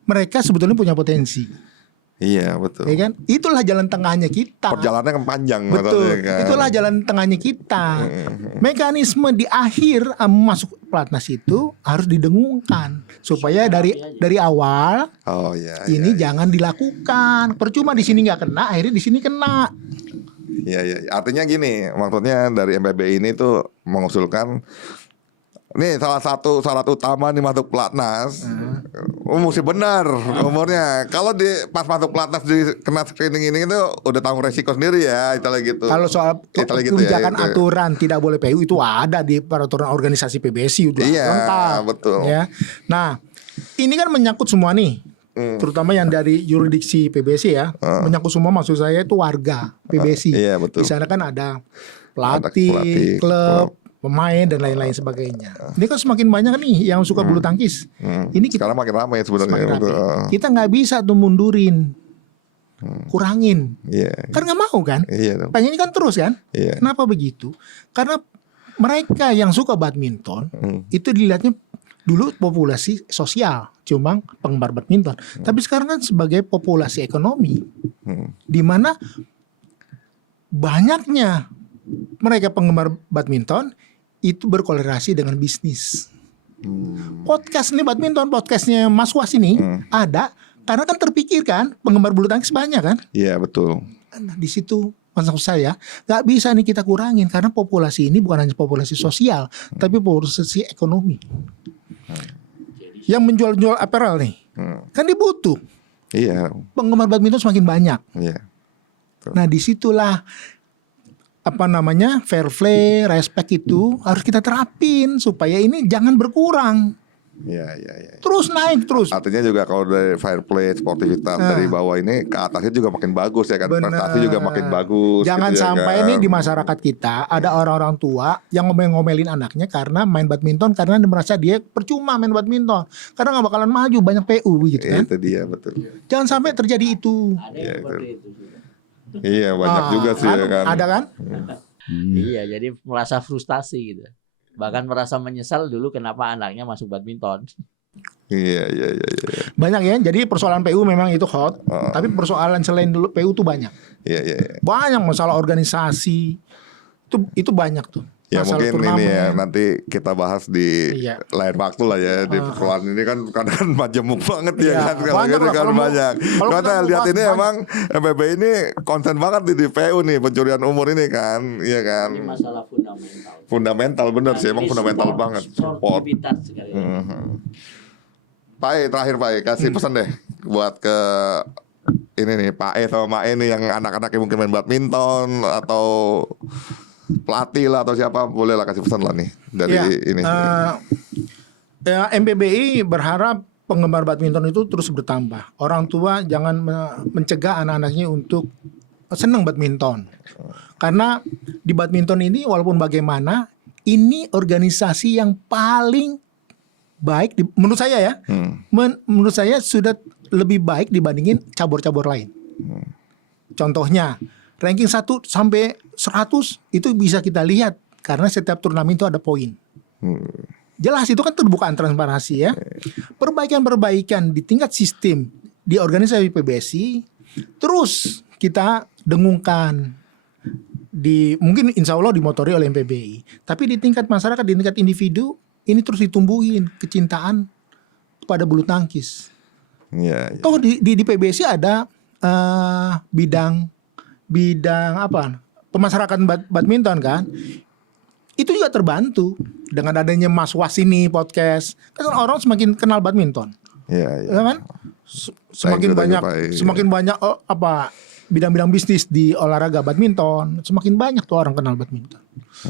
mereka sebetulnya punya potensi. Iya betul. Ya kan? Itulah jalan tengahnya kita. Perjalanannya kan panjang. Betul. Kan? Itulah jalan tengahnya kita. Mekanisme di akhir masuk pelatnas itu harus didengungkan supaya dari awal ini jangan dilakukan. Percuma di sini nggak kena, akhirnya di sini kena. Iya. Artinya gini, maksudnya dari MPBI ini tuh mengusulkan nih salah satu syarat utama nih masuk pelatnas, mesti benar umurnya. Kalau pas masuk pelatnas kena screening ini itu udah tanggung resiko sendiri ya, istilah gitu. Kalau soal kebijakan aturan tidak boleh PU itu ada di peraturan organisasi PBSI udah lengkap. Betul. Ya. Nah, ini kan menyangkut semua nih. Terutama yang dari yurisdiksi PBSI ya, menyangkut semua maksud saya itu warga PBSI. Iya, betul. Di sana kan ada pelatih, klub, pemain dan lain-lain sebagainya. Ini kan semakin banyak nih yang suka bulu tangkis. Ini kita sekarang makin ramai sebenarnya. Kita nggak bisa tuh mundurin, kurangin. Kan nggak mau kan? Pengennya kan terus kan? Kenapa begitu? Karena mereka yang suka badminton itu dilihatnya dulu populasi sosial, cuma penggemar badminton. Tapi sekarang kan sebagai populasi ekonomi, di mana banyaknya mereka penggemar badminton itu berkolerasi dengan bisnis. Podcast nih badminton, podcastnya Mas Was ini ada karena kan terpikir kan penggemar bulu tangkis banyak kan? Iya betul. Nah, di situ maksud saya nggak bisa nih kita kurangin karena populasi ini bukan hanya populasi sosial, tapi populasi ekonomi. Yang menjual-jual apparel nih, kan dia butuh. Iya. Penggemar badminton semakin banyak. Iya. Nah disitulah fair play, respect itu harus kita terapin supaya ini jangan berkurang. Iya. Terus naik terus. Artinya juga kalau dari fair play, sportivitas dari bawah ini ke atasnya juga makin bagus ya kan. Bener. Prestasi juga makin bagus. Jangan gitu ya sampai kan. nih di masyarakat kita ada orang-orang tua yang ngomel-ngomelin anaknya karena main badminton, karena dia merasa dia percuma main badminton karena nggak bakalan maju, banyak PU gitu kan. Itu dia betul. Jangan sampai terjadi itu. Ada yang seperti itu juga. Iya banyak juga sih ya kan. Ada kan? Iya, jadi merasa frustasi gitu. Bahkan merasa menyesal dulu kenapa anaknya masuk badminton. Iya. Banyak ya. Jadi persoalan PU memang itu hot, tapi persoalan selain dulu PU tuh banyak. Iya. Banyak masalah organisasi. Itu banyak tuh. Ya Masalah mungkin ini ya turnamen. nanti kita bahas di Iya. lain waktu lah ya di persoalan ini kan kadang majemuk banget ya Iya, kan kalau banyak gitu lah. kan Kalau mau- banyak. kalau Kita kita mau lihat bahas ini banyak. emang MPB ini konsen banget di PU nih pencurian umur ini kan, iya kan. Ini masalah fundamental. Fundamental bener sih emang Ini fundamental sport, banget. Sport. sportivitas sekali. Pak E, terakhir Pak E, kasih pesan deh buat ke ini nih Pak E sama Mak E nih yang anak-anaknya mungkin main badminton atau pelatih lah atau siapa, boleh lah kasih pesan lah nih dari Ya, ini. MPBI berharap penggemar badminton itu terus bertambah. Orang tua jangan mencegah anak-anaknya untuk senang badminton. Karena di badminton ini walaupun bagaimana, ini organisasi yang paling baik menurut saya ya. Menurut saya sudah lebih baik dibandingin cabur-cabur lain. Contohnya, ranking 1 sampai 100 itu bisa kita lihat karena setiap turnamen itu ada poin. Jelas itu kan terbukaan transparansi ya. Perbaikan-perbaikan di tingkat sistem di organisasi PBSI terus kita dengungkan, mungkin insya Allah dimotori oleh MPBI. Tapi di tingkat masyarakat, di tingkat individu ini terus ditumbuhin kecintaan kepada bulu tangkis. Iya. Toh di PBSI ada bidang apa, pemasarakatan badminton kan, itu juga terbantu dengan adanya Mas Was ini podcast, kan orang semakin kenal badminton, Iya. ya kan? Semakin Thank you, banyak, Pak. semakin banyak apa bidang-bidang bisnis di olahraga badminton, semakin banyak tuh orang kenal badminton.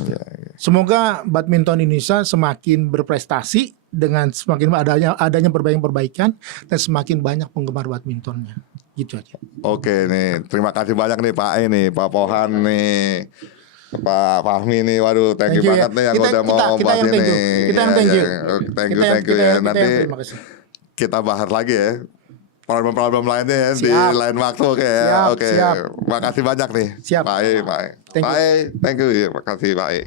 Iya. Semoga badminton Indonesia semakin berprestasi dengan semakin adanya perbaikan-perbaikan dan semakin banyak penggemar badmintonnya. Gitu aja. Oke nih, terima kasih banyak nih Pak E nih, Pak Pohan nih, Pak Fahmi nih, waduh thank you Thank you banget ya. nih yang Kita- udah mau kita bahas yang thank ini. you. Kita yang thank you. Thank Kita yang- you ya. kita Nanti yang terima kasih. kita bahas lagi ya problem-problem lainnya ya di Siap. lain waktu oke ya. Siap, Oke, siap. makasih banyak nih Siap. Pak E, Pak E. Thank you. Pak E, thank you ya, makasih Pak E.